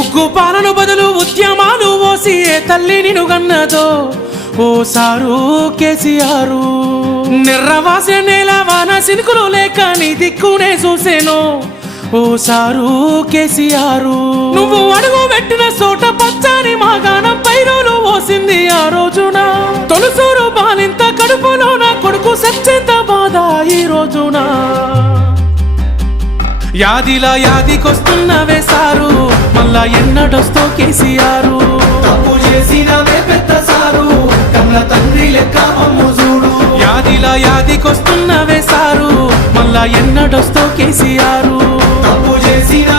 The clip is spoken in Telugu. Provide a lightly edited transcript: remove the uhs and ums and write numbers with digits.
ఉగ్గు పాలను బదులు ఉద్యమాలు ఓసి ఏ తల్లి నిన్ను గన్నదో ఓ సారు కేసీఆర్. నిర్రవాసే నేల వాన సినుకులు లేక నీ దిక్కునే చూసేను ఓ సారు కేసీఆర్. నువ్వు అడుగు పెట్టిన చోట పచ్చని మాగాణం పైరులు ఓసింది ఆ రోజున. తొలుసూరు బాలింత కడుపులో నా కొడుకు సచ్చేంత బాధ ఈ రోజున. యాదిలా యాదికొస్తున్నవే సారు మళ్ళా ఎన్నడొస్తో కేసీఆర్. తప్పు చేసినవే పెద్ద సారు కన్న తండ్రి లెక్క మమ్ము చూడు. యాదిలా యాదికొస్తున్నవే సారు మళ్ళా ఎన్నడొస్తో కేసీఆర్. తప్పు చేసిన